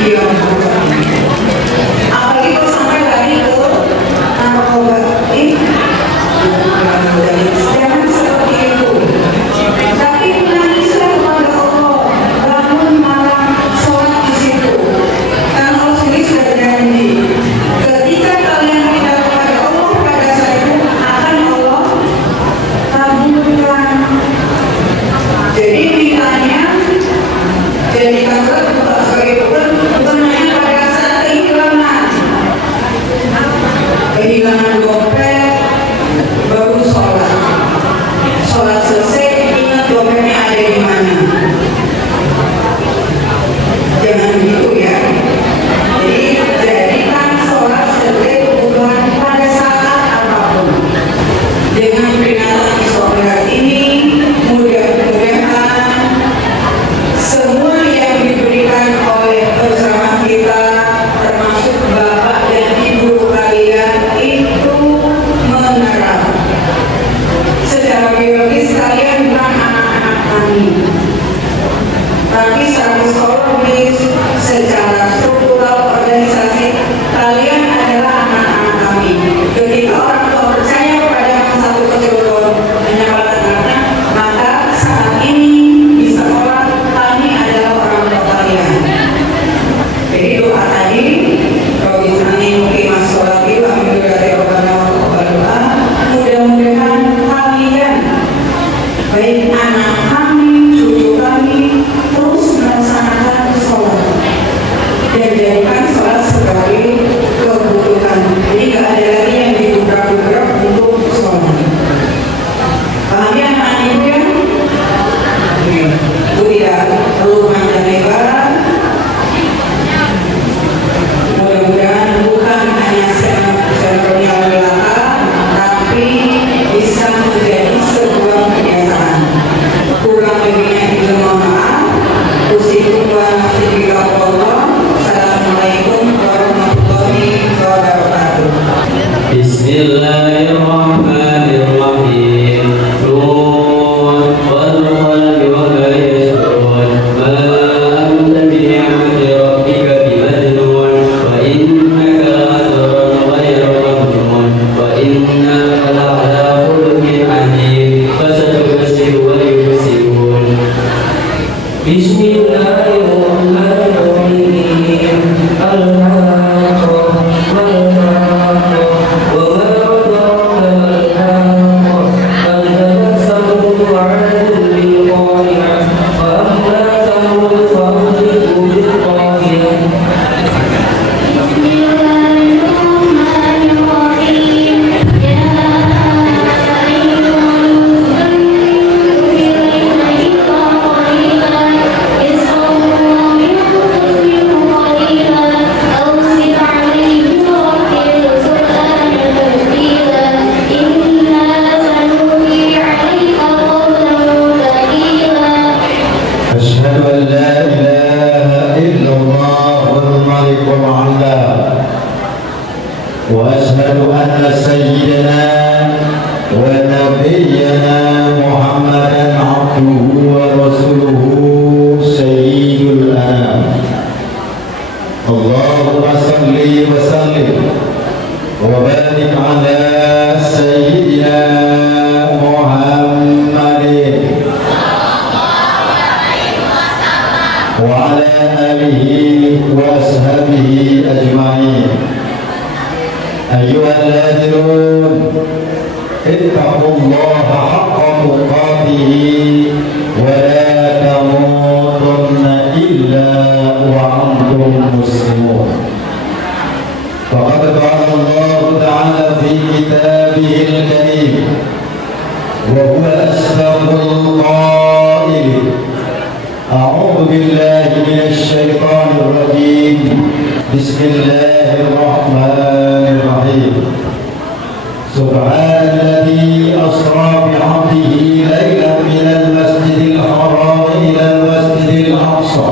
Iya, apalagi kalau sampai lari ke narkoba, jangan seperti itu. Tapi menangislah kepada Allah, bangun malam sholat di situ. Karena Allah sendiri sudah berjanji, ketika kalian minta kepada Allah pada saat itu akan Allah kabulkan. Jadi mintanya, jadikan sholat bukan sebagai beban, bukan hanya pada saat kehilangan dompet, baru sholat. Sholat selesai, ingat dompetnya ada di mana. Jangan gitu ya. Jadi jadikan sholat sebagai kebutuhan pada saat apapun. Dengan peringatan sholat ini, mudah-mudahan semua yang diberikan oleh bersama kita, termasuk bapak dan ibu kalian, itu menerap. Secara biologis kalian bukan anak-anak kami, tapi secara psikologis, secara struktural organisasi, kalian adalah anak-anak kami. Ketika orang tua percaya kepada satu keturunan menyelamatkan, maka saat ini di sekolah kami adalah orang tua kalian. Jadi doa tadi, Robisani mungkin masalah itu, alhamdulillah ya Allah, mudah-mudahan kalian, baik anak kami, cucu kami, terus melaksanakan sholat dan jadikan sholat sebagai kebutuhan. Jadi nggak ada lagi yang digerak-gerak untuk sholat. Paham ya anak ibu ya? Itu tidak perlu panjang lebar. Mudah-mudahan bukan hanya seremonial belaka, tapi bisa menjadi sebuah kebiasaan. Kurang lebihnya itu mohon maaf. Assalamualaikum warahmatullahi wabarakatuh. Bismillahirrahmanirrahim. Nun wal qalbi wa ma yasrun. Ma anta bi ni'mati rabbika bimajnun. Wa innaka la'ajrun ghayra mamnun. Wa innaka la'ala khuluqin 'azim. Fasatubsiru wa yubsirun. Bismillahirrahmanirrahim. Al-Haqqah wal-Haqqah wa ma adraka mal-Haqqah. Kadzabat Samud wa 'Adun bil-qari'ah wa amma Thamud fa uhliku bil-qari'ah. أشهد أن لا إله إلا الله الملك العلام وأشهد أن سيدنا ونبينا محمدا عبده ورسوله سيد الأنام. اللهم صل وسلم وبارك على سيدنا محمد وعلى آله وأصحابه أجمعين. أيها الذين اتقوا الله حق تقاته ولا تموتن إلا وأنتم مسلمون. فقد قال الله تعالى في كتابه الكريم وهو أصدق القائل: أعوذ بالله من الشيطان الرجيم. بسم الله الرحمن الرحيم. سبحان الذي أسرى بعبده ليلا من المسجد الحرام إلى المسجد الأقصى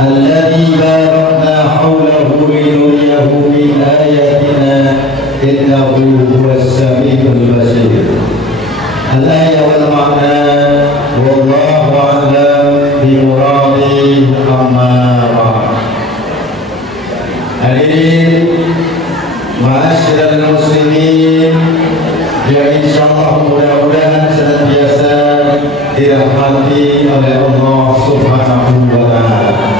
الذي باركنا حوله لنريه من آياتنا إنه هو السميع البصير. الآية والمعنى والله أعلم بمراده. أما بعد Hadirin ma'asyiral muslimin yang insyaallah mudah-mudahan senantiasa dirahmati oleh Allah Subhanahu wa taala.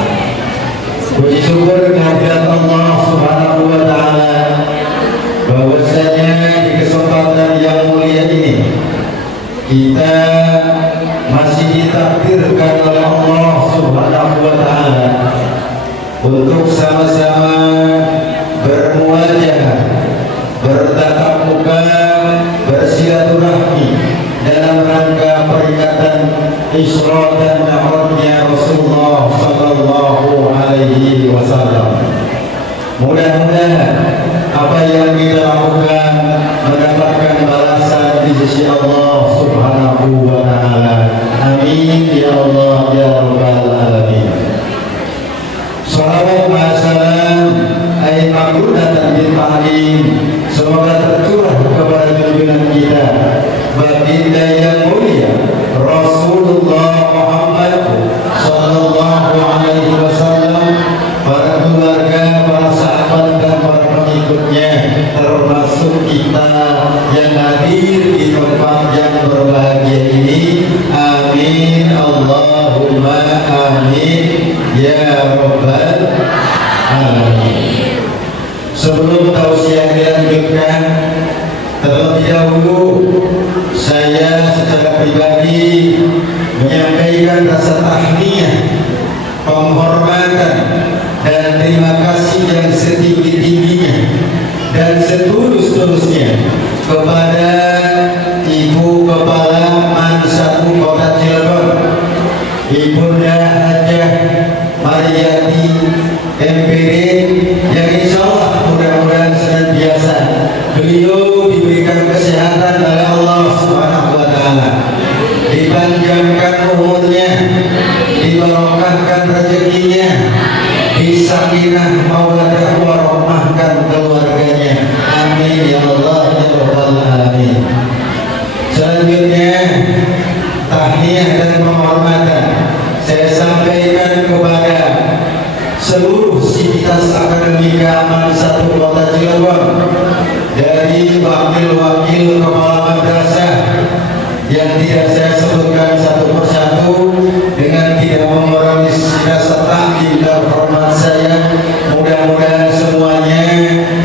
Puji syukur kehadirat Allah Subhanahu wa taala bahwasanya di kesempatan yang mulia ini kita masih ditakdirkan oleh Allah Subhanahu wa taala untuk sama-sama bermuajah, bertatap muka, bersilaturahmi dalam rangka peringatan Isra dan Mi'rajnya Rasulullah sallallahu alaihi wasallam. Mudah-mudahan apa yang kita lakukan mendapatkan balasan di sisi Allah Subhanahu wa taala. Amin ya Allah ya rabbal alamin. Salawat wa salam ay maqrunatan bil ta'lim, semoga tercurah kepada junjungan kita baginda yang mulia Rasulullah Muhammad sallallahu alaihi wasallam, para keluarga, para sahabat dan para pengikutnya, termasuk kita yang hadir di tempat yang berbahagia ini. Amin Allahumma amin ya rabbal alamin. Sebelum tausiah dilanjutkan, terlebih dahulu saya secara pribadi menyampaikan rasa tahniah, penghormatan dan terima kasih yang setinggi-tingginya dan setulus-tulusnya kepada Ibu Kepala MAN 1 Kota Cilegon, Ibunda Hajah Mariyati MPD, yang insya Allah mudah-mudahan senantiasa beliau diberikan kesehatan oleh Allah Subhanahu wa taala, dipanjangkan umurnya, dibarokahkan rezekinya, disakinah mawaddah warahmahkan keluarganya. Amin ya Allah ya rabbal alamin. Selanjutnya tahniah dan penghormatan saya sampaikan kepada seluruh sivitas akademika MAN 1 Kota Cilegon, dari wakil-wakil kepala madrasah yang tidak saya sebutkan satu persatu dengan tidak mengurangi rasa takdim dan hormat saya. Mudah-mudahan semuanya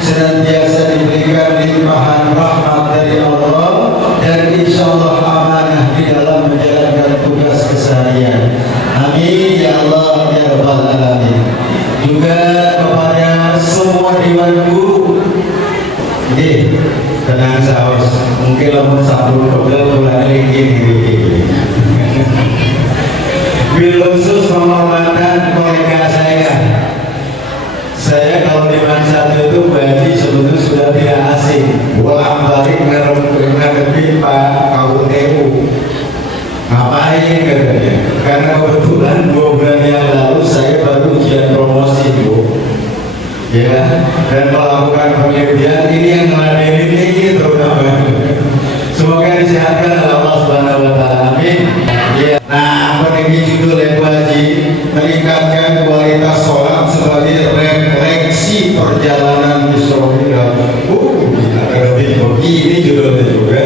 senantiasa diberikan limpahan rahmat dari Allah dan insya Allah amanah di dalam menjalankan tugas keseharian. Amin ya Allah ya rabbal alamin. Juga kepada semua dewan guru, tenang saus, mungkin lamun sabun kebel bulan ini. Bil khusus penghormatan kolega saya kalau di MAN 1 itu bagi sebetulnya sudah tidak asing, bolak-balik ngadepin Pak KUTU. Ngapain katanya? Karena kebetulan 2 bulan yang lalu saya baru ujian promosi, Bu. Ya, dan melakukan penelitian ini yang ngeladenin ini terutama. Semoga disehatkan oleh Allah Subhanahu wa taala. Amin. Ya. Nah, apa ini judul yang wajib meningkatkan kualitas sholat sebagai refleksi perjalanan Israel. Ada begini judulnya juga.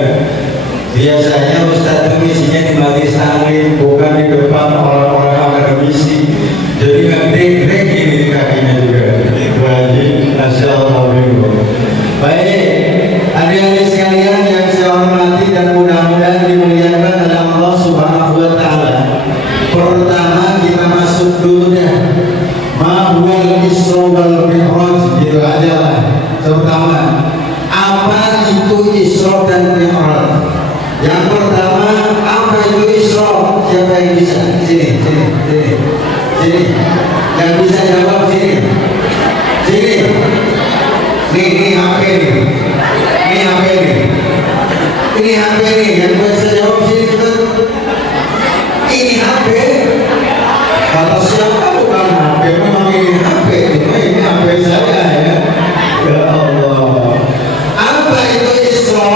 Biasanya Ustadz itu isinya di majelis taklim, bukan di depan orang-orang akademisi. Jadi nggak gini kakinya juga. Wajib, nasyaallah. Baik, adik-adik sekalian yang saya hormati dan mudah-mudahan dimuliakan oleh Allah Subhanahu wa taala. Pertama kita masuk dulu dah. Ma huwal Isra wal Mi'raj, gitu aja lah. Terutama apa itu Isra dan Mi'raj? Yang pertama, apa itu Isra? Siapa yang bisa? Sini. Yang bisa jawab sini. Ini HP nih. Ini HP nih. Yang bisa jawab sini kan? Ini HP. Kata siapa bukan HP? Memang ini HP. Ini HP saya ya. Ya Allah. Apa itu Isra?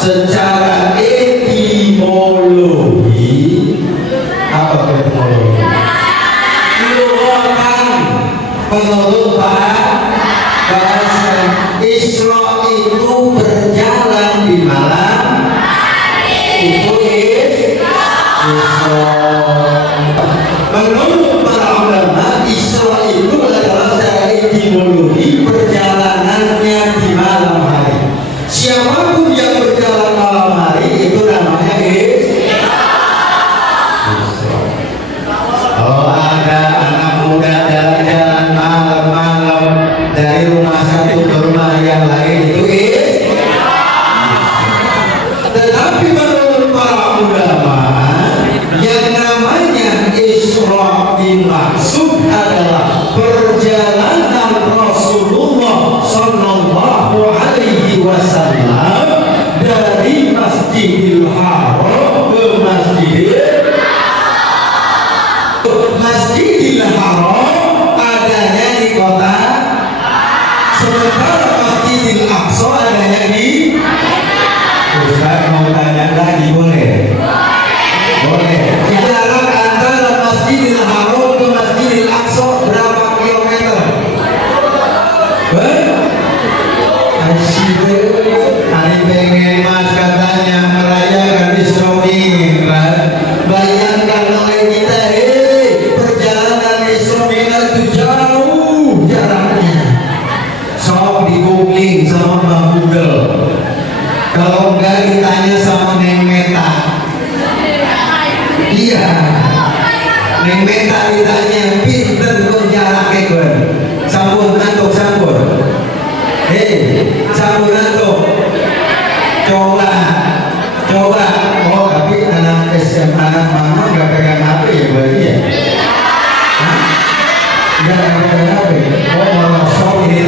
Secara etimologi, apa etimologi? Lughatan, menurut Pak Isra itu berjalan di malam itu Isra. Menurut para ulama, Isra itu adalah secara etimologi perjalanannya di malam hari. Siapapun yang berjalan malam hari itu namanya Isra. Kalau ada anak muda jalan-jalan malam-malam dari rumah satu ke rumah yang lain itu Isra. Tetapi menurut para ulama, yang namanya Isra dimaksud adalah perjalanan Rasulullah Sallallahu Alaihi Wasallam dari Masjidil Haram ke Masjidil Haram adanya di kota, sementara Masjidil Aqsa adanya di. Ustaz mau tanya lagi boleh? Boleh. Jarak antara Masjidil Haram ke Masjidil Aqsa berapa kilometer? Hari pengen mas katanya merayakan Isra Mi'raj. Bayangkan oleh kita, perjalanan Isra Mi'raj itu jauh jaraknya. Sok di googling sama Mbak Google. Kalau enggak ditanya sama Neng Meta. Iya, Neng Meta ditanya, pinter pun jaraknya kan. Sampun antuk sampun. Sampun antuk. Coba. Oh, tapi anak SMA anak mama nggak pegang HP ya berarti ya? Hah? Nggak pegang HP. Oh, malah sok ini.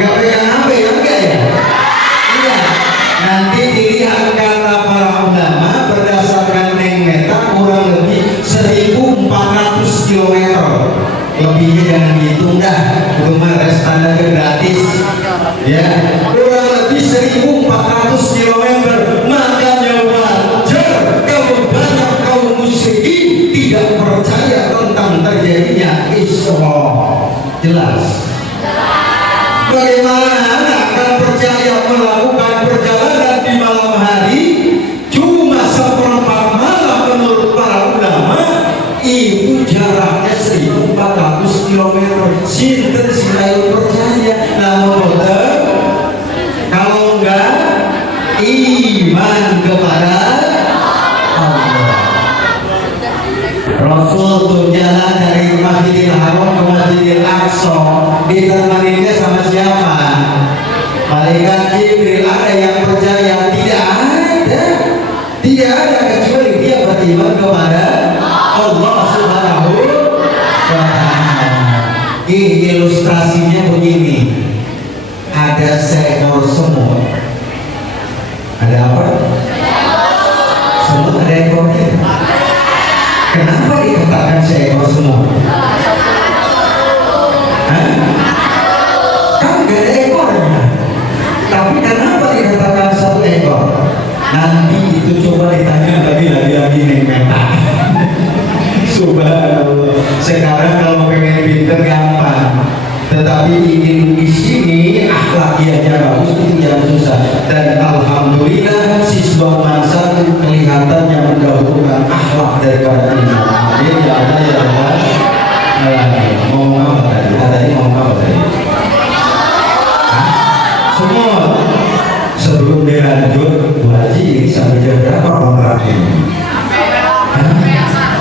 Nggak pegang HP ya enggak ya? Iya. Nanti dilihat kata para ulama berdasarkan Neng Meta kurang lebih 1.400 km. Lebihnya jangan dihitung dah, itu mah standar gratis. Ya, kurang lebih 1.400 km. Makanya wajar kalau banyak kaum musyrikin tidak percaya tentang terjadinya Isra. Jelas. Bagaimana akan percaya melakukan perjalanan di malam hari cuma seperempat malam? Menurut para ulama itu jaraknya 1.400 km. Sinten selalu percaya, namun betul kalau enggak iman kepada Allah. Rasul tuh jalan dari Masjidil Haram ke Masjidil Aqsa, ditemaninya sama siapa? Malaikat Jibril. Ada yang percaya? Tidak ada kecuali dia beriman kepada Allah Subhanahu wa Ta'ala. Ini ilustrasinya begini. Ada seekor semut. Ada apa? Semut ada ekornya. Kenapa dikatakan seekor semut? Hah? Kan gak ada ekornya. Tapi kenapa dikatakan satu ekor? Nanti itu coba ditanya lagi Neng Meta. Subhanallah. Sekarang kalau pengen pinter gampang, tetapi ingin di sini akhlakiyahnya bagus itu yang susah. Dan alhamdulillah siswa masa kelihatannya mendahulukan akhlak daripada iman. Amin ya Allah ya Allah. Mau apa tadi? Tadi mau apa tadi? Semua sebelum dilanjut wajib sampai jam berapa kontraknya?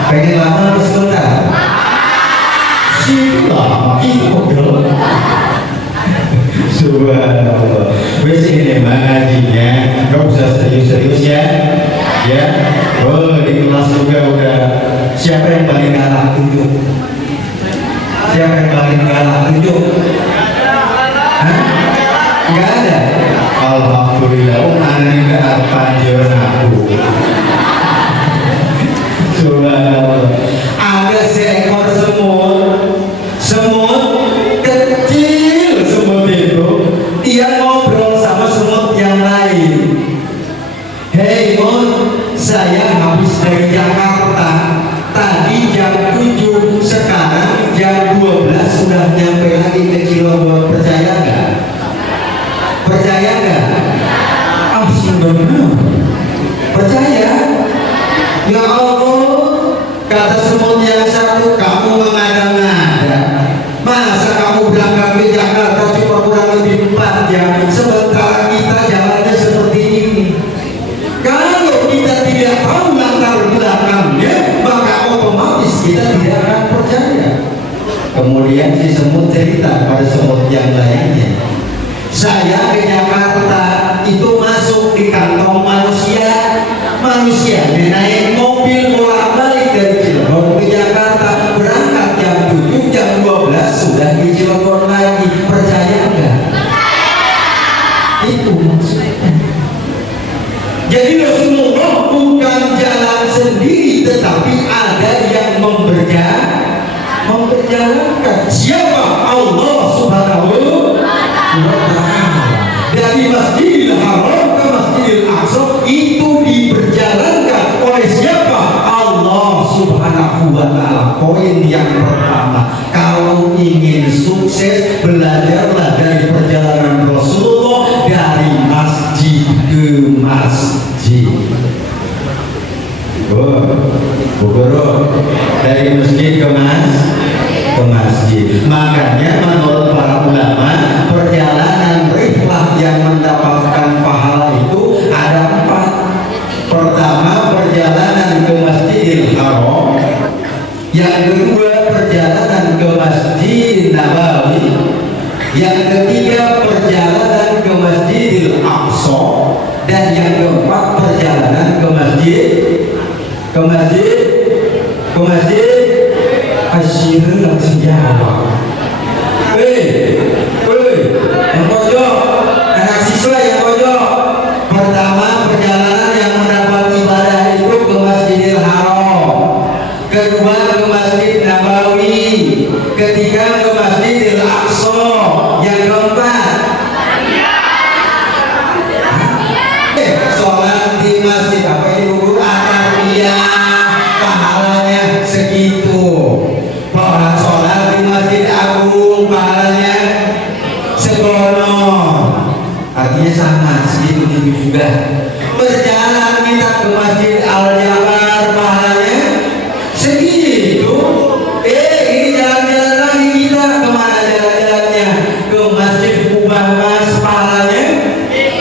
Pengen lama atau sebentar? Lama itu kok. Subhanallah. Wes ini ngajinya, gak usah serius-serius ya. Ya, oh di kelas juga udah. Siapa yang paling galak tunjuk? Siapa yang paling galak tunjuk? Hah? Enggak ada. Alhamdulillah, mana enggak panjang aku. Subhanallah. Ada seekor semut kecil. Semut itu dia ngobrol sama semut yang lain. Hei Mut, saya habis dari Jakarta. Tadi jam 7, sekarang jam 12 sudah Kemudian si semut cerita pada semut yang lainnya, saya ke Jakarta itu masuk di kantong manusia. Manusianya naik mobil bolak-balik dari Cilegon ke Jakarta, berangkat jam 7, jam 12 sudah di Cilegon lagi. Percaya enggak? Itu maksudnya. Jadi Rasulullah bukan jalan sendiri, tetapi ada yang memperjalankan. Siapa? Allah Subhanahu wa Ta'ala. Dari Masjidil Haram ke Masjidil Aqsa itu diperjalankan oleh siapa? Allah Subhanahu wa Ta'ala. Poin yang pertama, kalau ingin sukses, belajarlah dari perjalanan Rasulullah dari masjid ke masjid. Dari masjid ke masjid. Makanya menurut para ulama, perjalanan rihlah yang mendapatkan pahala itu ada 4. Pertama, perjalanan ke Masjidil Haram. Yang kedua, perjalanan ke Masjid Nabawi. Yang ketiga, perjalanan ke Masjidil Aqsa. Dan yang keempat, perjalanan ke masjid Asyir langsung jawab. Yang pojok, anak siswa yang pojok. Pertama, perjalanan yang mendapat ibadah itu ke Masjidil Haram. Kedua, ke Masjid Nabawi. Ketiga, ke Masjidil Aqsa. Yang keempat, sholat di masjid apa itu guru? Pahalanya segitu. Sholat di Masjid Agung pahalanya segono. Artinya sama segitu juga. Berjalan kita ke Masjid Al-Jabar pahalanya segitu. Ini jalan-jalan lagi kita kemana jalan-jalannya? Ke Masjid Kubah Mas pahalanya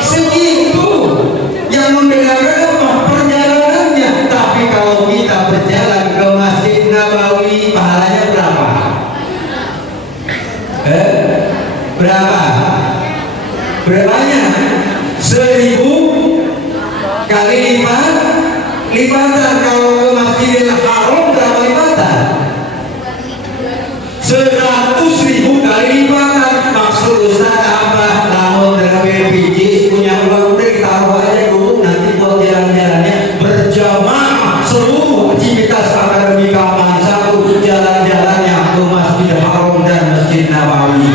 segitu. Yang membedakan apa? Perjalanannya. Tapi kalau kita berjalan ke Masjid Nabawi pahalanya berapa? Berapa? Berapanya? 1000 kali lipatan. Kalau ke Masjidil Haram berapa lipatan? 100.000 kali lipatan. Maksud Ustaz apa? Namun dengan BPJS punya uang udah ditaruh aja dulu, nanti buat jalan-jalannya berjamaah seluruh aktivitas akademika aman satu, jalan-jalannya ke Masjidil Haram dan Masjid Nabawi.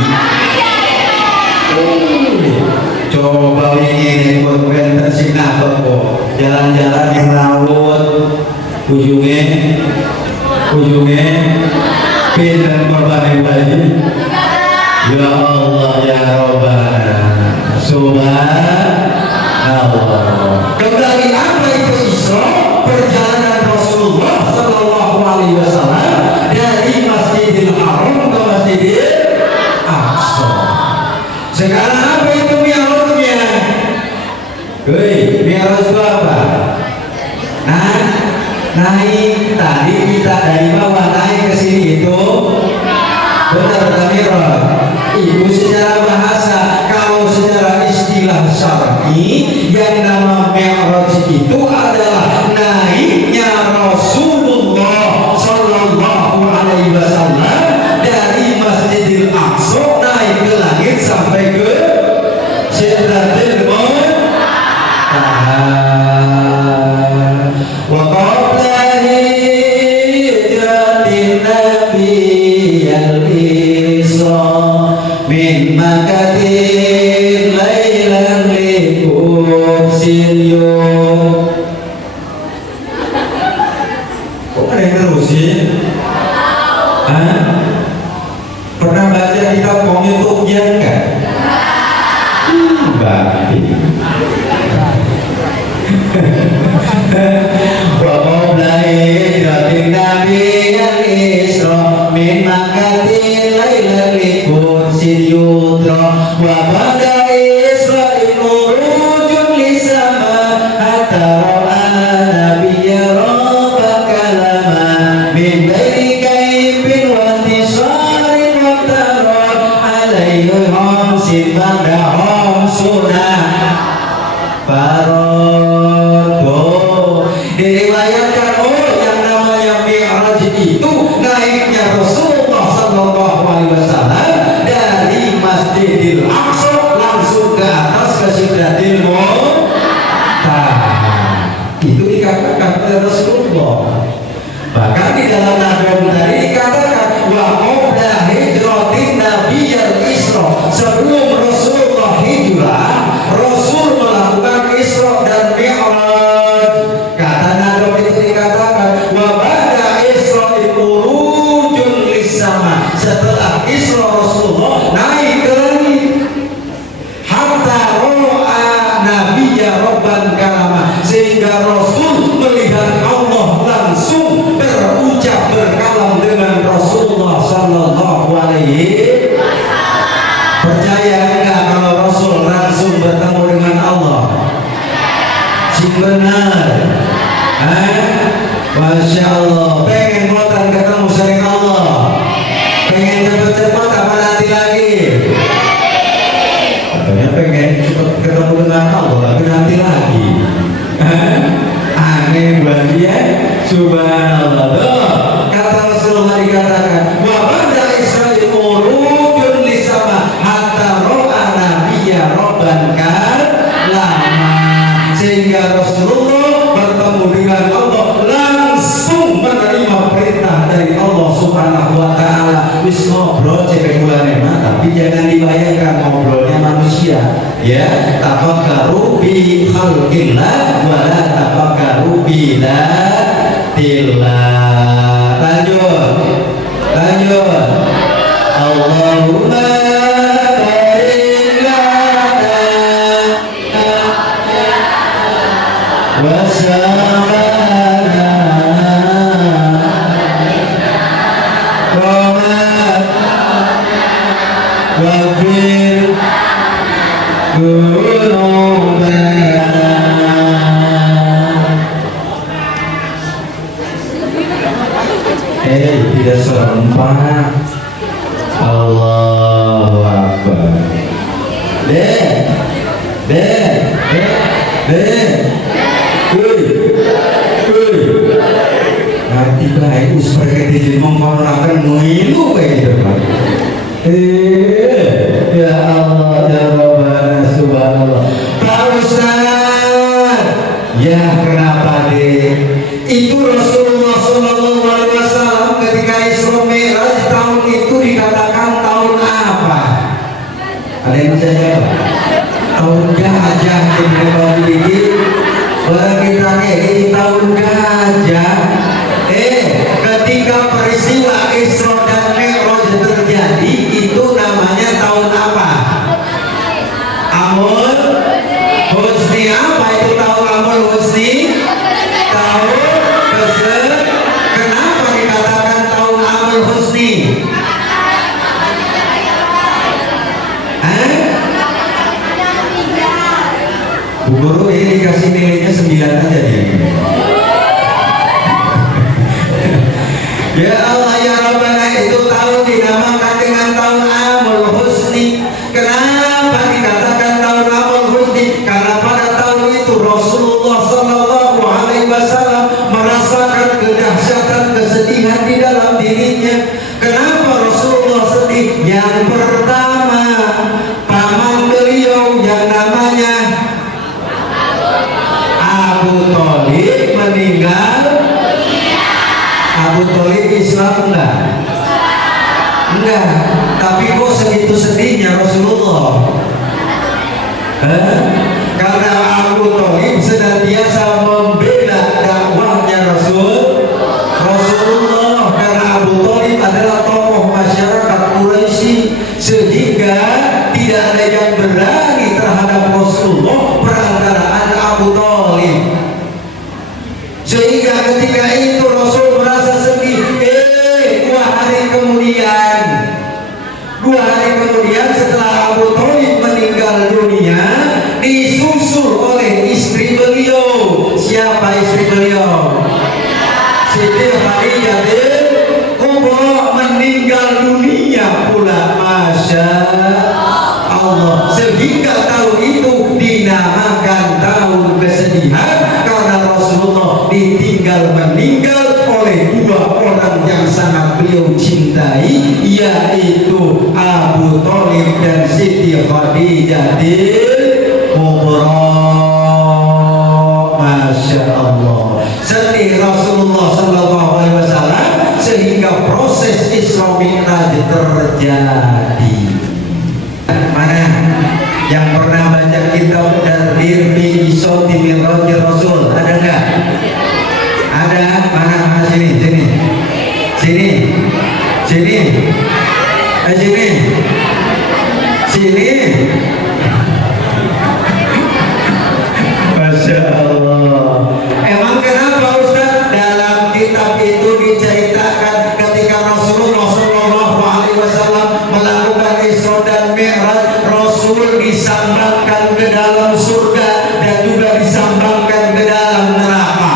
Coba ini buat benten sing nabek kok. Jalan-jalan yang laut, ujungnya pindah korban baju. Ya Allah ya Rabbana, Subhanallah. Kembali apa itu Isra? Perjalanan Rasulullah Sallallahu Alaihi Wasallam dari Masjidil Haram ke Masjidil Aqsa. Sekarang apa itu mi'rajnya? Mi'raj itu apa? Naik. Tadi kita dari bawah naik ke sini itu benar mi'raj. Itu secara bahasa. Kalau secara istilah syar'i, yang nama mi'raj itu adalah naiknya Rasulullah Sallallahu Alaihi Wasallam dari Masjidil Aqsa naik ke langit sampai ke Sidratil Muntaha. Wa qabla hijratin nabiyyil Isra min makatin lailan liqudsil yawm. Kok ada yang terusin? Pernah baca kitab Komil Tugian kan? Baik. Wa qabla hijratin nabiyyil Isra min makatin lailan liqudsil yudra wa ba'da Isra'il urujun lisama hatta ra'a nabiyya rabba kalama min baini kaifin wa tisar setelah Isra Rasulullah naik ke langit. Hatta ro'a nabiyya rabban kalama, sehingga Rasul melihat Allah langsung berucap berkalam dengan Rasulullah sallallahu alaihi wasallam. Percaya enggak kalau Rasul langsung bertemu dengan Allah? Si benar. Masya Allah. Pengen motor ketemu sering Allah? Pengen cepat-cepat apa nanti lagi? Katanya pengen cepat ketemu dengan Allah, tapi nanti lagi. Aneh buat dia. Subhanallah. Kata Rasulullah dikatakan, wa ba'da Israil urujun lisama hatta ro'a nabiyya rabban kalama, sehingga Rasulullah bertemu dengan Allah langsung menerima perintah dari Allah Subhanahu wa taala. Wis ngobrol cewek bulan emang, tapi jangan dibayangkan ngobrolnya manusia. Ya, tafakkaru bi khalqillah wa la tafakkaru bi dhatillah. Lanjut. Allahumma barik lana wa samana wa wafir tidak serempak. Allahu Akbar. Nanti baik usai kita mengkonakan mengilu baik depan. Ya Allah, ya Rabbana, subhanallah. Pak Ustaz, ya kenapa deh? Itu Rasulullah Sallallahu Alaihi Wasallam ketika Isra Mi'raj tahun itu dikatakan tahun apa? Ada yang bisa jawab? Tahun gajah di negara ini. Orang kita ini tahun gajah. Ketika peristiwa Isra dan Mi'raj terjadi, itu namanya tahun apa? Amul Husni. Apa itu tahun Amul Husni? Tahun kenapa dikatakan tahun Amul Husni? Bu Guru ini dikasih nilainya 9 aja dia. Ya Allah ya Rabbana, itu tahun dinamakan dengan tahun Amul Husni. Kenapa dikatakan tahun Amul Husni? Karena pada tahun itu Rasulullah Sallallahu Alaihi Wasallam merasakan kedahsyatan kesedihan di dalam dirinya. Kenapa Rasulullah sedih? Yang pertama, paman beliau yang namanya Abu Thalib meninggal. Abu Thalib Islam enggak, tapi kok segitu sedihnya Rasulullah? Karena Abu Thalib senantiasa membela dakwahnya Rasulullah, karena Abu Thalib adalah tokoh masyarakat Quraisy, sehingga tidak ada yang berani terhadap Rasulullah perantaraan Abu Thalib. Sehingga ketika itu Rasul merasa sedih. 2 hari kemudian setelah Abu Thalib meninggal dunia, disusul oleh istri beliau. Siapa istri beliau? Siti Khadijah Kubra meninggal dunia pula. Masya Allah. Sehingga tahun itu dinamakan tahun kesedihan, karena Rasulullah ditinggal meninggal oleh 2 orang yang sangat beliau cintai, yaitu Abu Thalib dan Siti Khadijah Kubra. Masya Allah. Sedih Rasulullah Sallallahu Alaihi Wasallam sehingga proses Isra Mi'raj terjadi. Mana yang pernah baca kitab Dardir bi Isoti Mi'raj Rasul? Ada enggak? Ada? Mana sini. Sini. Sini. Sini. Masya Allah. Emang kenapa Ustaz? Dalam kitab itu diceritakan ketika Rasulullah SAW melakukan Isra dan Mi'raj, Rasul disambangkan ke dalam surga dan juga disambangkan ke dalam neraka.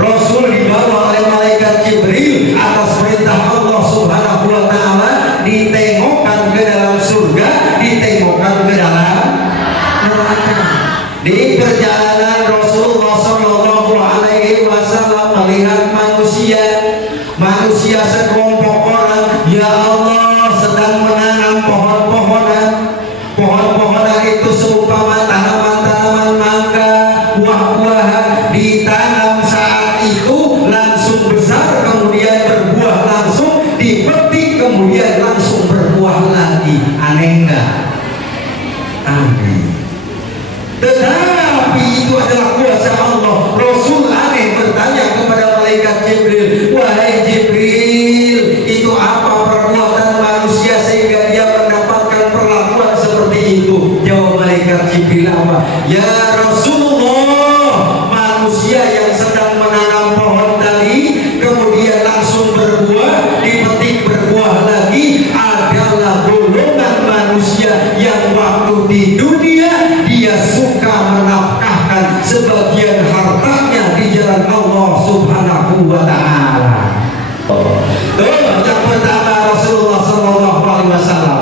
Rasul dibawa oleh malaikat Jibril atas perintah Allah Subhanahu wa Ta'ala, ditengokkan ke dalam surga, ditengokkan ke dalam neraka. Di perjalanan Rasulullah Sallallahu Alaihi Wasallam melihat manusia sekelompok orang, ya Allah, sedang menanam pohon-pohonan. Pohon-pohonan itu seumpama tanaman-tanaman mangga, buah-buahan ditanam saat itu langsung besar, kemudian berbuah langsung, dipetik kemudian langsung berbuah lagi. Aneh enggak? Aneh. Tetapi itu adalah kuasa Allah. Rasul aneh bertanya kepada malaikat Jibril, wahai Jibril, itu apa perbuatan manusia sehingga dia mendapatkan perlakuan seperti itu? Jawab malaikat Jibril apa? Ya Rasulullah, manusia yang sedang menanam pohon tadi kemudian langsung berbuah, dipetik berbuah lagi, adalah golongan manusia yang waktu di dunia dia suka menafkahkan sebagian hartanya di jalan Allah Subhanahu wa Ta'ala. Yang pertama Rasulullah Sallallahu Alaihi Wasallam,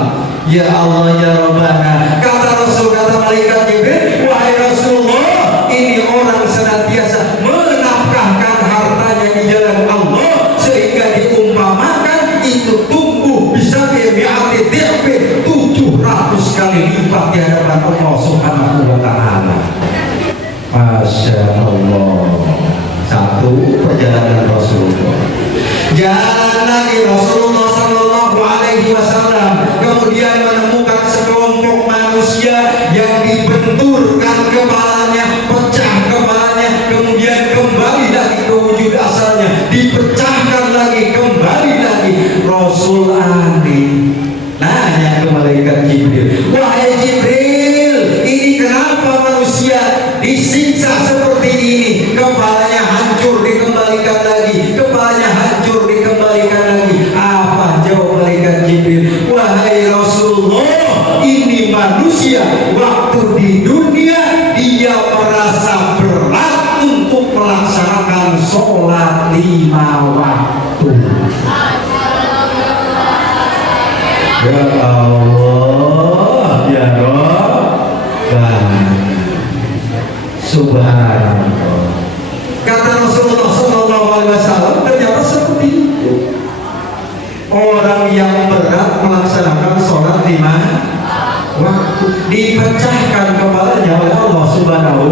ya Allah ya Rabbana, kata Rasul, kata malaikat Jibril, wahai Rasulullah, ini orang senantiasa menafkahkan hartanya di jalan Allah sehingga diumpamakan itu tumbuh bisa bi'ati di'bi 700 kali lipat di hadapan Allah Subhanahu wa Ta'ala. Masya Allah. Satu, perjalanan Rasulullah. Jalan lagi Rasulullah Sallallahu Alaihi Wasallam, kemudian menemukan sekelompok manusia yang dibenturkan kepalanya, pecah kepalanya, kemudian kembali lagi ke wujud asalnya, dipecahkan lagi, kembali lagi. Rasul aneh nanya ke malaikat Jibril, wahai Jibril, ini kenapa manusia disiksa seperti ini? Kepalanya hancur dikembalikan lagi, kepalanya hancur dikembalikan lagi. Apa jawab malaikat Jibril? Wahai Rasulullah, ini manusia waktu di dunia dia merasa berat untuk melaksanakan sholat 5 waktu. Ya Allah, ya Rabbana, subhanallah. Kata Rasulullah Sallallahu Alaihi Wasallam, ternyata seperti itu. Orang yang berat melaksanakan sholat 5 waktu dipecahkan kepalanya oleh Allah Subhanahu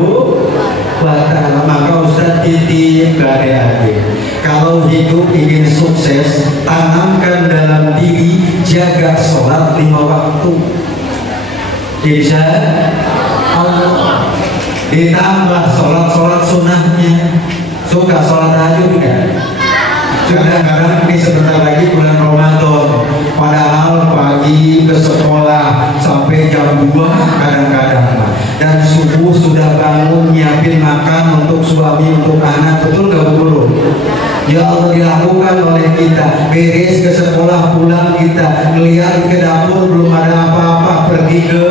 wa Ta'ala. Maka Ustaz titip ke adik-adik, kalau hidup ingin sukses, tanamkan dalam diri, jaga sholat 5 waktu. Insya Allah. Ditambah sholat sunnahnya. Suka sholat tahajud enggak? Kadang-kadang ini sebentar lagi bulan Ramadan, padahal pagi ke sekolah sampai jam 2 kadang-kadang, dan subuh sudah bangun nyiapin makan untuk suami, untuk anak, betul gak Bu? Ya Allah, dilakukan oleh kita, beres ke sekolah, pulang kita ngeliat ke dapur belum ada apa-apa, pergi ke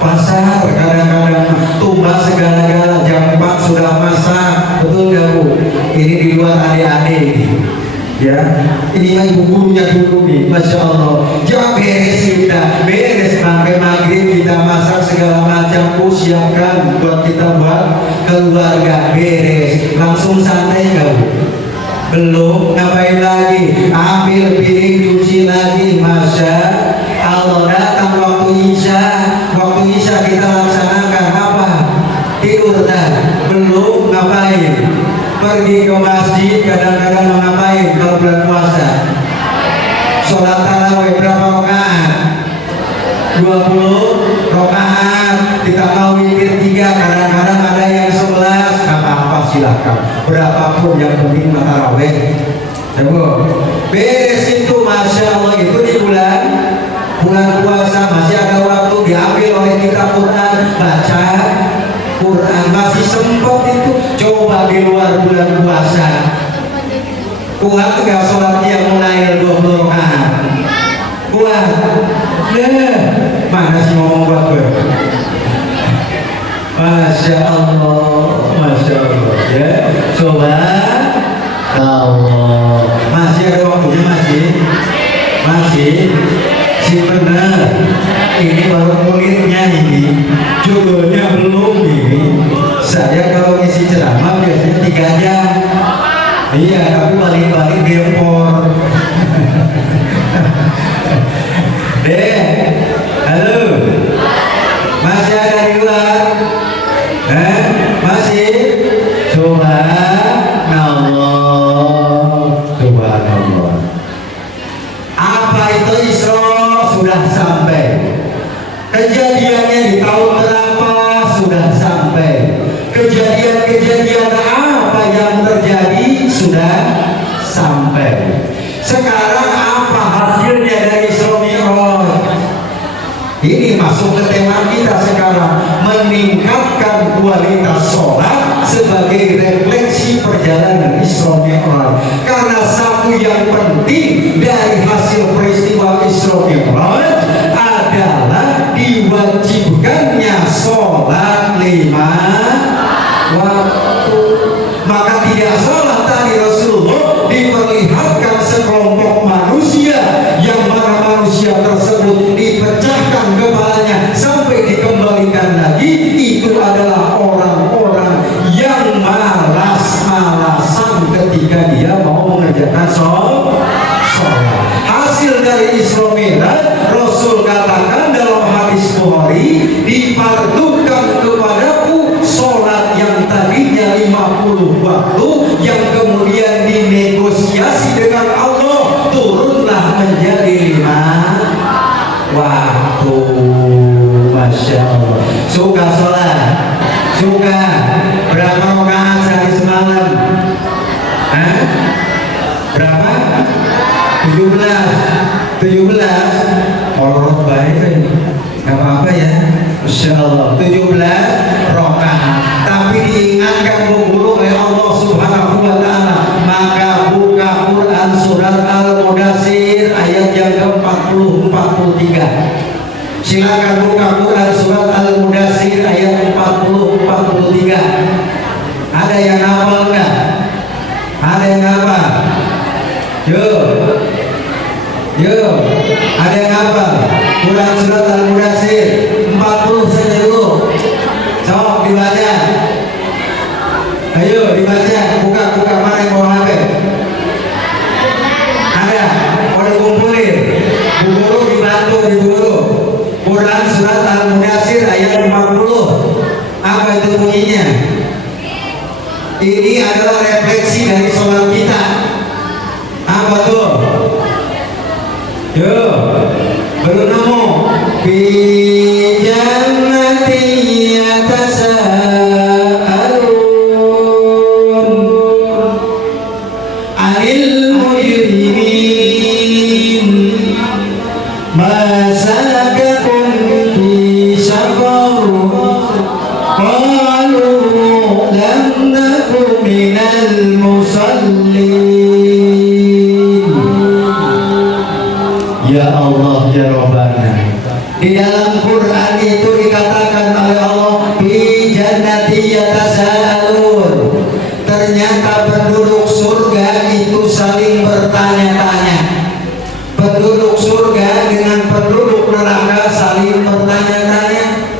pasar, kadang-kadang tumbas segala-gala, jam 4 sudah masak, betul gak Bu? Ini di luar adik-adik ya, ini ibu gurunya dulu nih, Masya Allah. Jangan beres kita, beres sampai maghrib kita masak segala macam, siapkan buat kita buat keluarga, beres, langsung santai gak Bu? Belum, ngapain lagi? Ambil piring, cuci lagi. Masya Allah, datang waktu Isya kita laksanakan apa? Tidur dah. Belum, ngapain? Pergi ke masjid, kadang-kadang ngapain kalau bulan puasa? Sholat tarawih berapa rakaat? 20 rakaat. Kita mau witir 3, kadang-kadang ada yang 11. Apa-apa silakan, berapapun yang penting tarawih. Ya Bu. Beres itu, masya Allah, itu di bulan puasa masih ada waktu diambil oleh kita Quran, baca Quran masih sempat itu. Coba di luar bulan puasa, kuat nggak sholat yang mulai 20 rakaat? Kuat? Mana sih ngomong buat gue? Masya Allah ya. Coba Allah, masih ada waktunya, masih si benar. Ini baru kulitnya, ini judulnya belum. Ini saya kalau ngisi ceramah biasanya 3 jam. Iya, tapi balik-balik gempor. Halo, masih ada di luar? Masih? Subhanallah. Apa itu Isra? Sudah sampai. Kejadiannya di tahun berapa? Sudah sampai. Kejadian-kejadian apa yang terjadi? Sudah sampai. Sekarang apa hasilnya dari Isra Mi'raj? Ini masuk ke tema kita sekarang, meningkatkan kualitas sholat sebagai refleksi perjalanan Isra Mi'raj. Karena satu yang penting dari hasil peristiwa Isra Mi'raj adalah diwajibkannya sholat 5 waktu. Maka tidak salah tadi Rasulullah diperlihatkan sekelompok manusia yang mana manusia tersebut dipecahkan kepalanya sampai dikembalikan lagi. Itu adalah orang-orang yang malas-malasan ketika dia mau mengerjakan sholat. Hasil dari Isra Mi'raj, Rasul katakan dalam hadis Bukhari, dipardukan kepadaku sholat yang tadinya 50 waktu, yang kemudian dinegosiasi dengan Allah turunlah menjadi 5 waktu. Masya Allah. Suka sholat? Suka? Berapa rakaat sehari semalam? Berapa? 17. Orang baik ini gak apa-apa ya, Masya Allah. 17 rakaat. Tapi diingatkan guru oleh Allah Subhanahu wa Ta'ala. Maka buka Quran surat Al-Mudaththir ayat yang ke-40-43. Silakan buka Quran surat Al-Mudaththir ayat 40-43. Ada yang hafal enggak? Ada yang hafal? Yuk, ada yang hafal? Quran surat Al-Mudaththir 40 saja dulu. Coba dibaca. Ayo dibaca, buka mana yang mau HP? Ada, mau dikumpulin. Bu Guru dibantu di Guru. Quran surat Al-Mudaththir ayat 40. Apa itu bunyinya? Ini adalah refleksi dari sholat kita. Apa tuh? Yuk, belum nemu. Fi jannatin yatasaalun 'anil mujrimin ma salakakum fi saqar qalu lam naku minal musallin. Ya Allah ya Rabbana, di dalam Quran itu dikatakan oleh Allah fi jannati yatasaalun. Ternyata penduduk surga itu saling bertanya-tanya. Penduduk surga dengan penduduk neraka saling bertanya-tanya.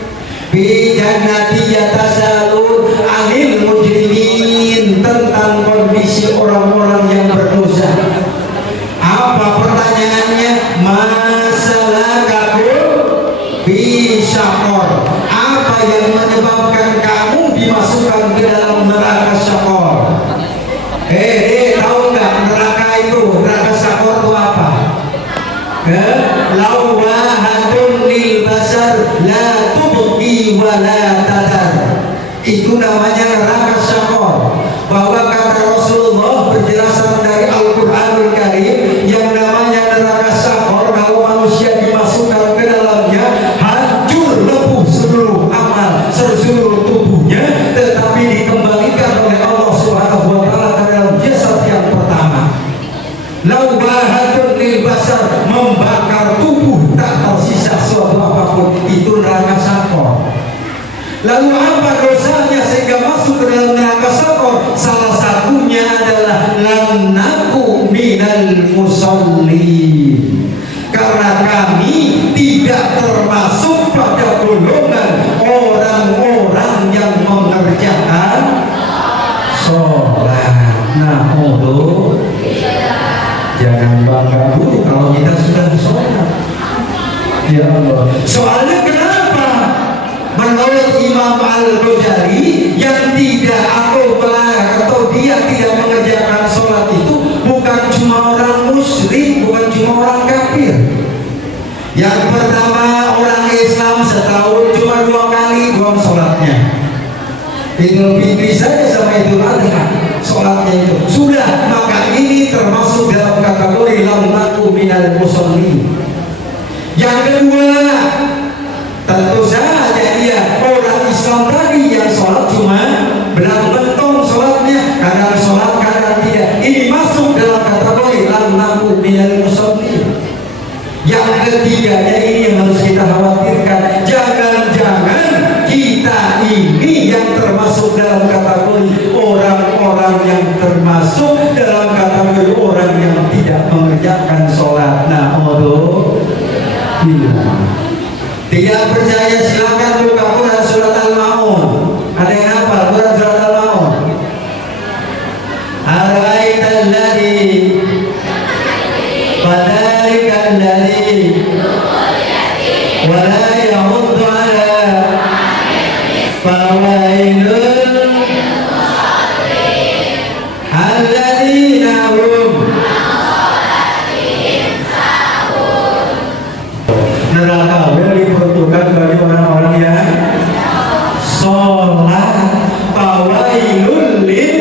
Fi jannati yatasaalun 'anil mujrimin, tentang kondisi orang-orang yang berdosa. Apa pertanyaannya? Masalakakum fi syaqar. Apa yang menyebabkan kamu dimasukkan ke dalam neraka syaqar? Tahu nggak neraka itu? Neraka syaqar itu apa? Lawahatun lil basar la tubqi wa la tadar. Itu namanya neraka syaqar. Bahwa kata Rasulullah berjelasan dari Al-Quranul Karim, Lalu apa dosanya sehingga masuk ke dalam neraka Saqar? Salah satunya adalah lam naku minal musallin. Karena kami tidak termasuk pada golongan orang-orang yang mengerjakan sholat. Nah, jangan bangga dulu kalau kita sudah sholat. Ya Allah. Soalnya kenapa? Menurut Imam Al-Ghazali, yang tidak atau dia tidak mengerjakan sholat itu bukan cuma orang musyrik, bukan cuma orang kafir. Yang pertama, orang Islam setahun cuma 2 kali buang sholatnya. Idul Fitri saja sama Idul Adha sholatnya itu sudah, maka ini termasuk dalam kategori lam naku minal musallin. Yang kedua, tentu saja dia orang Islam tadi yang sholat cuma belang bentong sholatnya, kadang sholat kadang tidak. Ini masuk dalam kategori lam naku minal musallin. Yang ketiganya ini yang harus kita khawatirkan, jangan-jangan kita ini yang termasuk dalam kategori orang-orang yang termasuk dalam kategori orang yang tidak mengerjakan sholat. Tidak percaya silakan buka Quran surat Al-Maun. Ada yang hafal Quran surat Al-Maun? Ara'aital ladzi fadzalikal ladzi wa la yahuddu ala fawailul alladzina hum neraka diperuntukkan bagi orang-orang yang sholat. Fawailul lil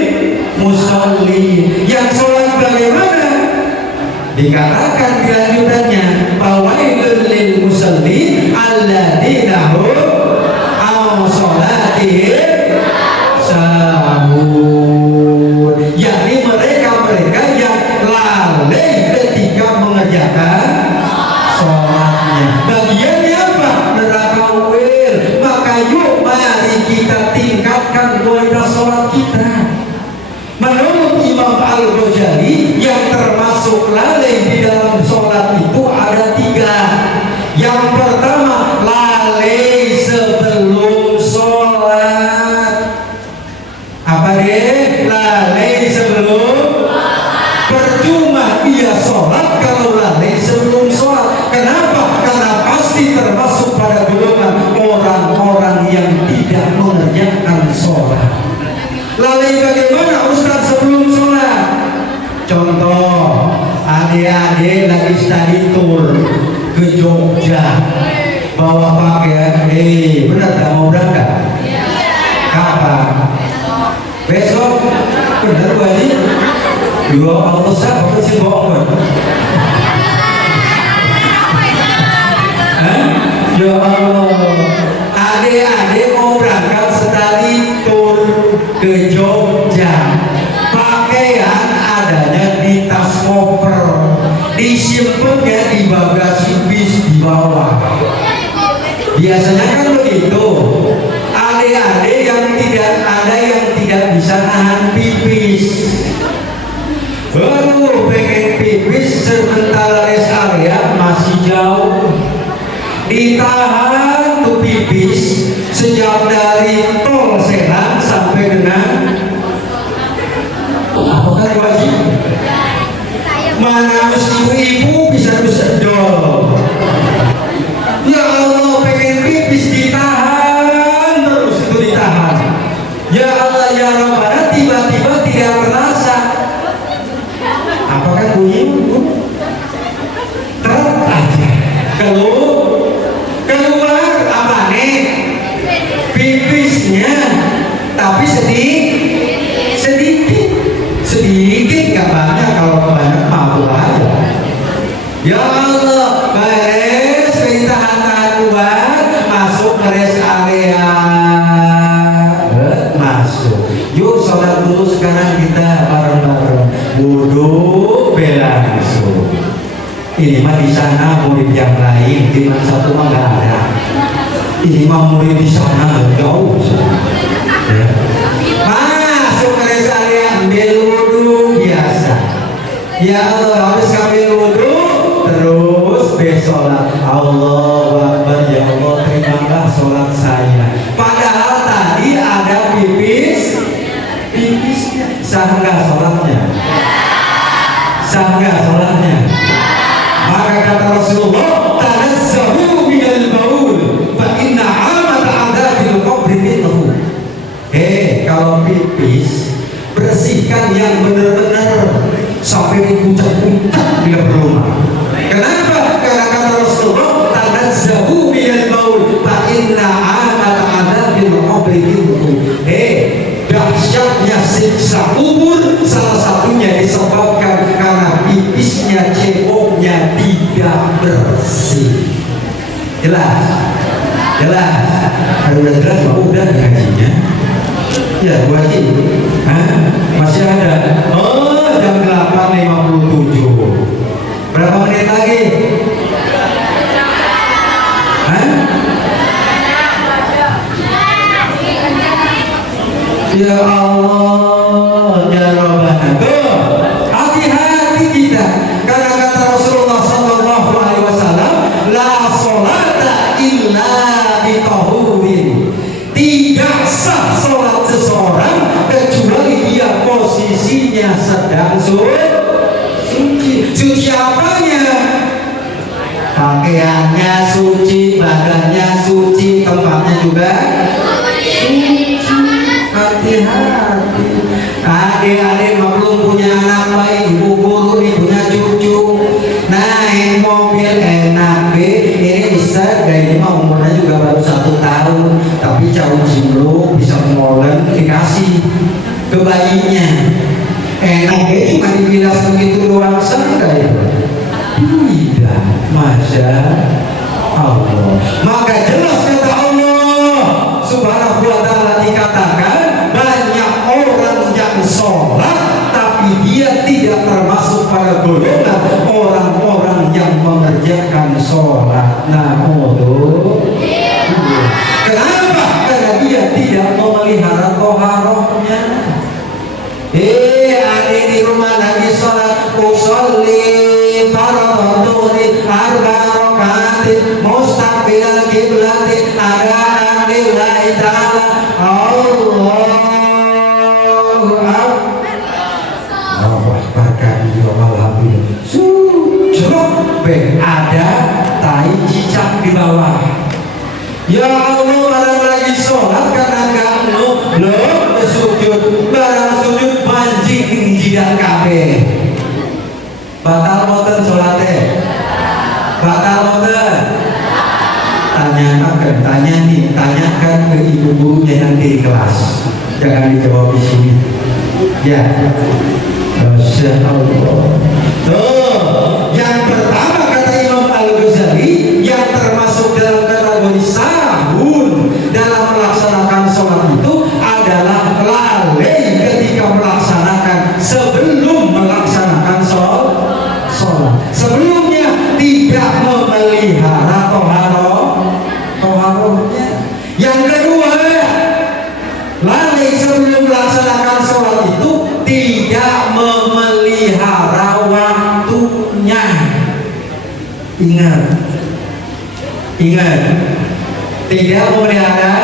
musallin. Yang sholat bagaimana? Dikatakan di lanjutannya, fawailul lil musallin alladzina hum an sholatihim sahun. Yakni mereka-mereka yang lalai ketika mengerjakan sholatnya. Bagiannya apa? Neraka uil. Maka yuk mari kita tingkatkan kualitas sholat kita. Menurut Imam Al-Ghazali, yang termasuk lalai di dalam sholat itu ada 3. Yang pertama, lalai sebelum sholat. Apa dia? Lalai sebelum. Percuma dia sholat kalau lalai sebelum sholat. Kenapa? Karena pasti termasuk pada golongan orang-orang yang tidak mengerjakan sholat. Lalai bagaimana Ustaz sebelum sholat? Contoh, adik-adik lagi study tour ke Jogja, bawa pakaian, benar tak mau berangkat? Kapan? Besok? Benar Bu Haji? Ya Allah, siapa sih bohong? Ya Allah, adik-adik mau berangkat study tour ke Jogja. Pakaian adanya di tas koper, disimpannya di bagasi bis di bawah. Biasanya kan begitu. Adik-adik yang tidak bisa nahan pipis. Baru pengen pipis sebentar rest area masih jauh. Ditahan tuh pipis sejak dari tol Serang sampai dengan apakah wajib? Mana mesti ibu bisa sedol. Ya Allah, pengen pipis ditahan terus, itu ditahan. Ya Allah ya Rabbana, tiba-tiba tidak terasa. Apakah bunyi? Terus aja keluar apa nih? Pipisnya, tapi sedikit gak banyak. Kalau banyak mampu aja. Ya Allah, beres tahan kuat, masuk ke rest area, masuk. Yuk sholat dulu sekarang kita bareng-bareng. Wudhu langsung. Ini mah di sana murid yang lain, di mana satu mah nggak ada. Ini mah murid di sana jauh. Ya. Masuk ke rest area ambil wudhu biasa. Ya Allah, habis ambil wudhu terus besolat. Allahu Akbar, ya Allah terimalah sholat saya. Padahal tadi ada pipisnya. Sah nggak sholatnya? Sah nggak sholatnya? Maka kata Rasulullah, tanazzahu minal baul, fa inna amata adabil qabri minhu. Kalau pipis bersihkan yang benar-benar sampai dipuncak-puncak bila berumah. Kenapa? Karena kata Rasulullah, tanazzahu minal baul, fa inna amata adabil qabri minhu. Dahsyatnya siksa kubur salah satunya disebabkan karena pipisnya, ceboknya tidak bersih. Jelas? Jelas? Udah jelas Pak? Udah ngajinya? Ya, Bu Haji? Masih ada? Oh, jam 8.57. Berapa menit lagi? Ya Allah, ya Rabbana. Hati-hati kita, karena kata Rasulullah Sallallahu Alaihi Wasallam, la sholata illa bitahurin. Tidak sah sholat seseorang kecuali dia posisinya sedang suci. Suci apanya? Pakaiannya suci, badannya suci, tempatnya juga suci. Hati-hati. Adik-adik belum punya anak bayi, ibu guru nih punya cucu, naik mobil enak ini bisa gaya mah umurnya juga baru 1 tahun, tapi jauh jimlo bisa molen dikasih ke bayinya. Enak cuma dibilas begitu doang saja ya. Tidak, masya Allah. Maka jelas kata Allah Subhanahu wa ta'ala dikatakan banyak orang yang sholat tapi dia tidak termasuk pada golongan orang-orang yang mengerjakan sholat. Kenapa? Karena dia tidak memelihara toharohnya. Adik di rumah lagi sholat, usolli faradhuri arba rakaat mustaqbilal qiblat ada lillahi ta'ala. Allahu Akbar ada tai cicak di bawah. Ya Allah, barang lagi sholat karena enggak belum sujud, barang sujud mancing jidat kabeh. Batal moten sholatnya? Batal moten? Tanyakan ke ibu gurunya nanti di kelas. Jangan dijawab di sini. Ya, Masya Allah. Tuh, yang pertama kata Imam Al-Ghazali yang termasuk dalam kategori sahun dalam melaksanakan sholat itu adalah lalai ketika melaksanakan sebelum melaksanakan sholat. Sebelumnya tidak memelihara toharohnya. Yang kedua, lalai sebelum melaksanakan sholat itu tidak memelihara waktunya. Ingat, tidak memelihara.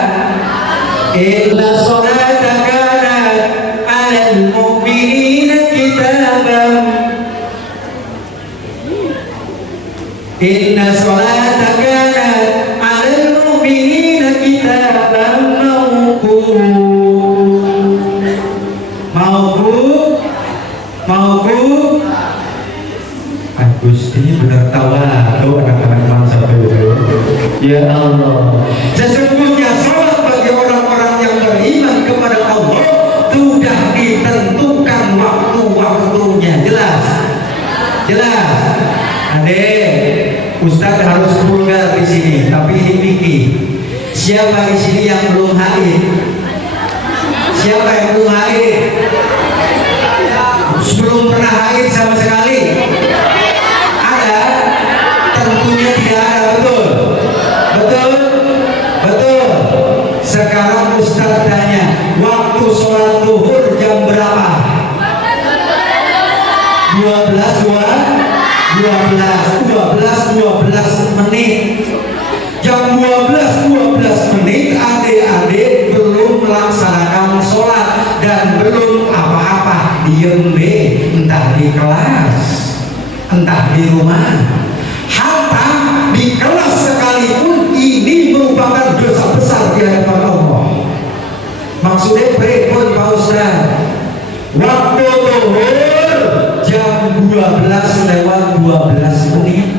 Inna sholata kanat 'alal mu'minina kitaban. Inna sholata kanat 'alal mu'minina kitaban mauqut. Agus ini benar tawadhu anak-anak bangsa itu. Ya Allah, sesungguhnya sholat bagi orang-orang yang beriman kepada Allah sudah ditentukan waktu-waktunya. Jelas. Adik, Ustaz harus vulgar di sini, tapi ini siapa di sini yang belum haid? Siapa yang belum haid? Belum pernah haid sama sekali? Ada? Tentunya tidak ada, betul? Maksudnya pripun Pak Ustaz? Waktu zuhur jam 12 lewat 12 menit.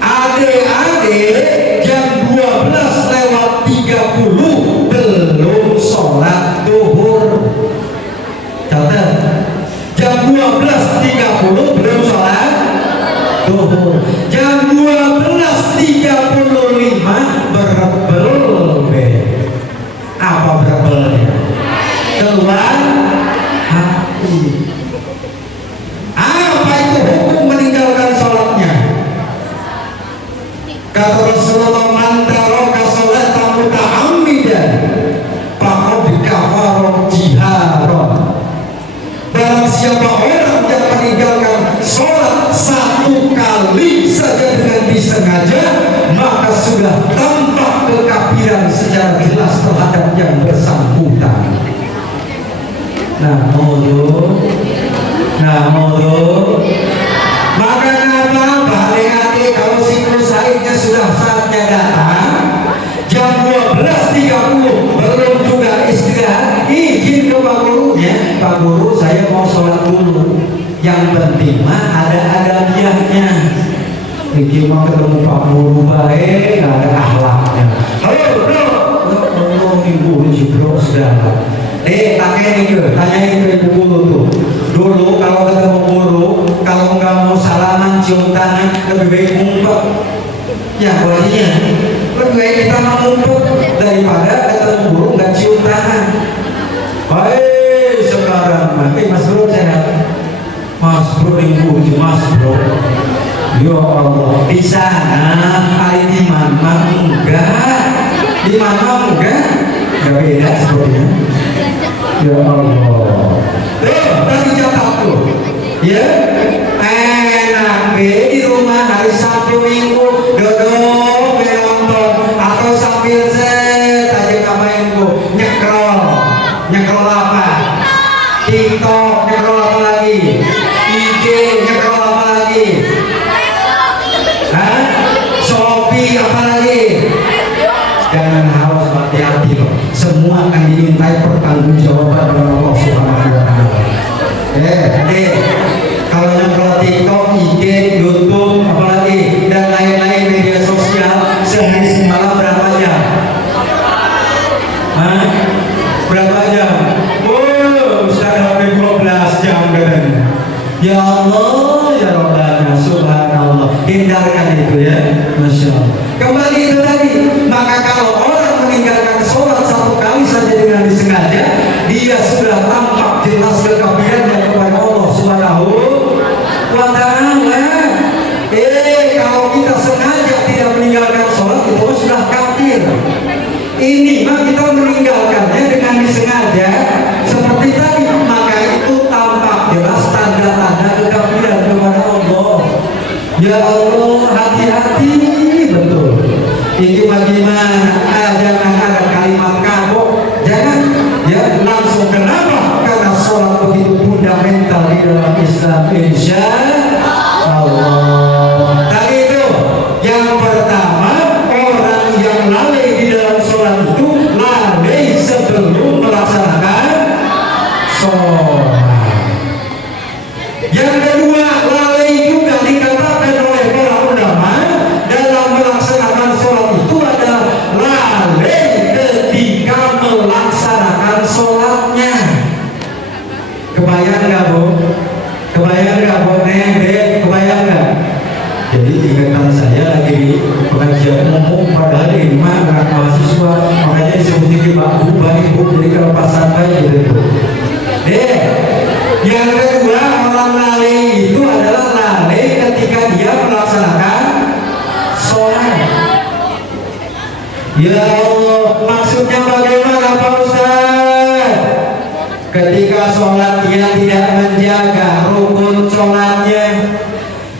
Adik-adik jam 12 lewat 30 belum sholat zuhur. Catat, jam 12.30 belum sholat zuhur. Jam 12.35 berebel. Apa berebelnya? Keluar hati. Apa itu hukum meninggalkan sholatnya? Kata Rasulullah, man taraka sholatan muta'ammidan faqad kafara jiharan. Barang siapa orang yang meninggalkan sholat satu kali saja dengan disengaja, maka sudah tampak kekafiran secara jelas terhadap yang bersangkutan. Nah, maka kenapa balik kalau siklus haidnya sudah saatnya datang, jam 12.30 belum juga istirahat, izin ke Pak Gurunya, Pak Guru saya mau sholat dulu. Yang penting mah ada hadiahnya. Iki mau ketemu Pak Guru baik, nggak ada akhlaknya. Halo bro, oh ibu bro sudah. Tanyain ke ibu guru tuh. Dulu kalau ketemu guru, kalau nggak mau salaman cium tangan, lebih baik ngumpet. Ya walinya, lebih baik kita ngumpet daripada ketemu guru nggak cium tangan. Baik sekarang, Mas Bro sehat. Mas Bro ibu, Mas Bro. Ya Allah, di sana hari di mana enggak, di mana enggak beda sepertinya. Ya Allah, tadi catat tuh, ya enak di rumah hari Sabtu Minggu dodok nonton atau sambil set aja ngapain bu, nyekrol apa, TikTok nyekrol apa lagi, IG nyekrol apa lagi, Shopee apa lagi. Jangan harus hati-hati loh. Semua akan dimintai pertanggungjawaban oleh Allah Subhanahu wa Ta'ala. Kalau nyekrol TikTok, IG, YouTube, apalagi dan lain-lain media sosial sehari semalam berapa jam? Berapa jam? Sudah hampir 12 jam katanya. Ya Allah, ya Rabbana, Subhanallah. Hindarkan itu ya, Masya Allah. Kembali itu tadi, maka kalau orang meninggalkan sholat satu kali saja dengan disengaja, dia sudah tampak jelas kekafirannya kepada Allah Subhanahu wa Ta'ala. Kalau kita sengaja tidak meninggalkan sholat, itu sudah kafir. Ini mah kita meninggalkannya dengan disengaja seperti tadi, maka itu tampak jelas tanda-tanda kekafiran kepada Allah. Ya Allah, hati-hati betul. Itu bagaimana? Jangan ada kalimat kabok, jangan ya langsung. Kenapa? Karena sholat begitu fundamental di dalam Islam, insya Allah. Tadi itu yang pertama, orang yang lalai di dalam sholat itu lalai sebelum melaksanakan sholat. Yang kedua, lalai juga dikatakan oleh para ulama dalam melaksanakan sholat itu adalah lalai ketika melaksanakan sholatnya. Kebayang nggak bu? Kebayang nggak bu? Kebayang nggak? Jadi ingatan saya lagi pengajian umum padahal ini mah anak mahasiswa, makanya disebut Pak Bu, baik Bu, jadi kalau pasang baik gitu. Yang kedua, orang lalai itu adalah lalai ketika dia melaksanakan sholat. Ya Allah, maksudnya bagaimana Pak Ustaz? Ketika sholat dia tidak menjaga rukun sholatnya,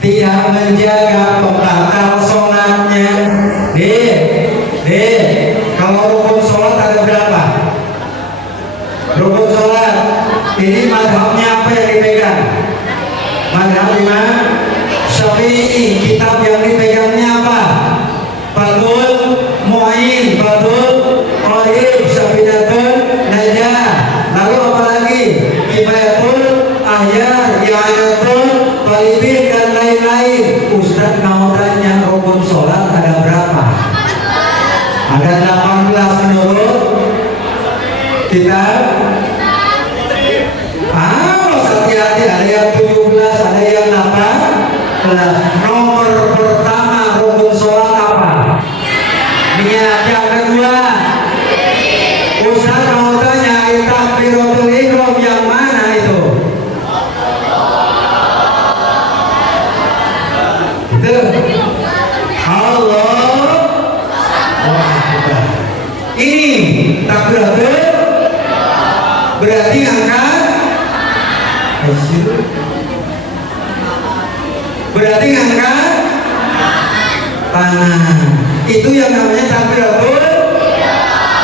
tidak menjaga pembatal sholatnya. Kalau rukun sholat ada berapa? Rukun sholat ini mazhabnya apa yang dipegang? Mazhab Imam Syafi'i. Kitab yang dipegangnya apa? Fathul Mu'in, Fathul Ada 18 menurut kitab. Hati-hati, ada yang 17, ada yang 18. Nomor pertama rukun sholat apa? Niat. Yang kedua, Ustaz mau tanya, takbiratul ihram yang mana itu? Itu Allah. Ini takbiratul, berarti angkat. Berarti angkat tangan. Itu yang namanya takbiratul.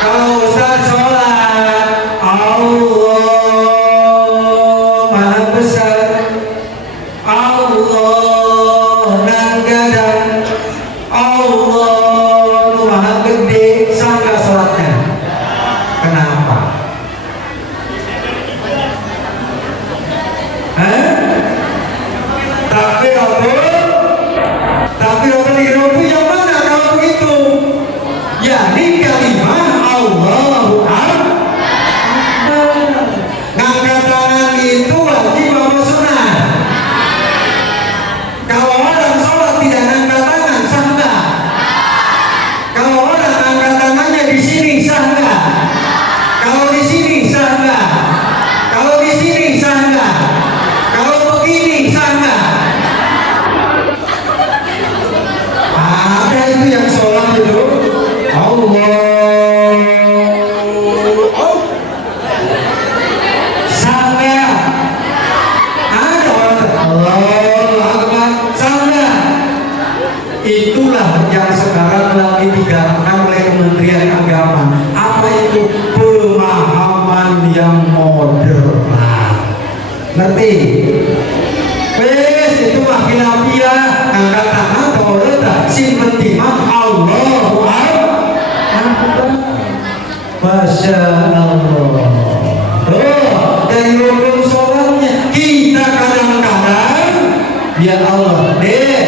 Kalau Ustaz sholat, Allah Maha Besar, Allah nan gadang, Allah Maha Gede, sah nggak sholatnya? Kenapa? Takbiratul ihram yang mana kalau begitu? Ya, ini kalimah Allahu Akbar. Ngangkat tangan itu wajib apa sunnah? Kalau orang sholat tidak ngangkat tangan, sah nggak? Kalau orang ngangkat tangannya di sini, sah nggak? Kalau di sini, sah nggak? Kalau di sini, sah nggak? Kalau begini, sah nggak? Ada itu yang sholat itu Allah sangga. Ada orang Allah Akbar sangga. Itulah yang sekarang lagi digarapkan oleh Kementerian Agama. Apa itu? Pemahaman yang modern. Ngerti? Wes itu mah khilafiyah, angkat tangan kalau letak simpen timah Allahu Akbar. Masya Allah. Oh, dari rukun sholatnya kita kadang-kadang, ya Allah, dek,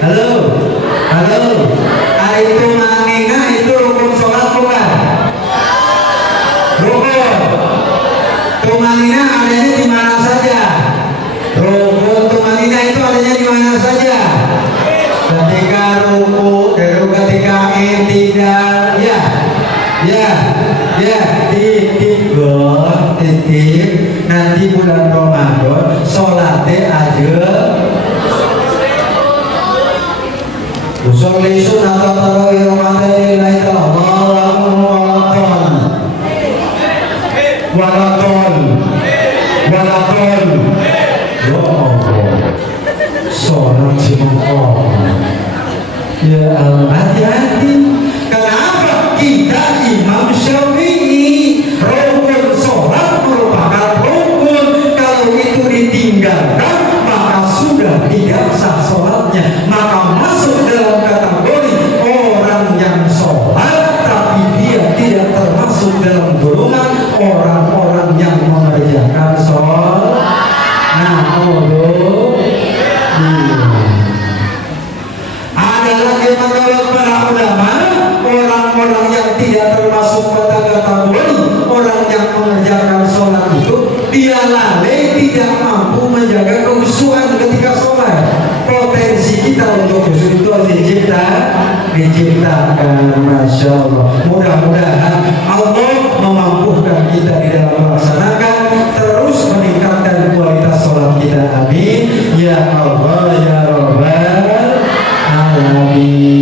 halo, itu manina itu rukun sholat bukan? Rukun. Tumanina adanya di mana saja? Rukun tumanina itu adanya di mana saja? Ketika ruku, ketika tidak, titip. Nanti bulan Ramadan sholatnya aja. Usul sunat tarawih Ramadan lillahi ta'ala walaton. Ya Allah, sholat jemaah. Ya Allah, hati-hati. Kenapa? Kita Imam Syafi'i, rukun sholat merupakan rukun. Kalau itu ditinggalkan, maka sudah tidak sah sholatnya. Maka masuk dalam kategori orang yang sholat, tapi dia tidak termasuk dalam golongan orang-orang yang mengerjakan sholat. Ada lagi menurut para ulama, orang-orang yang tidak termasuk pada kategori orang yang mengerjakan sholat itu, dia lalai, tidak mampu menjaga kekhusyuan ketika sholat. Potensi kita untuk khusyuk itu diciptakan. Masya Allah. Mudah-mudahan Allah memampukan kita di dalam melaksanakan, terus meningkatkan kualitas sholat kita. Amin ya Allah ya Rabbal Alamin.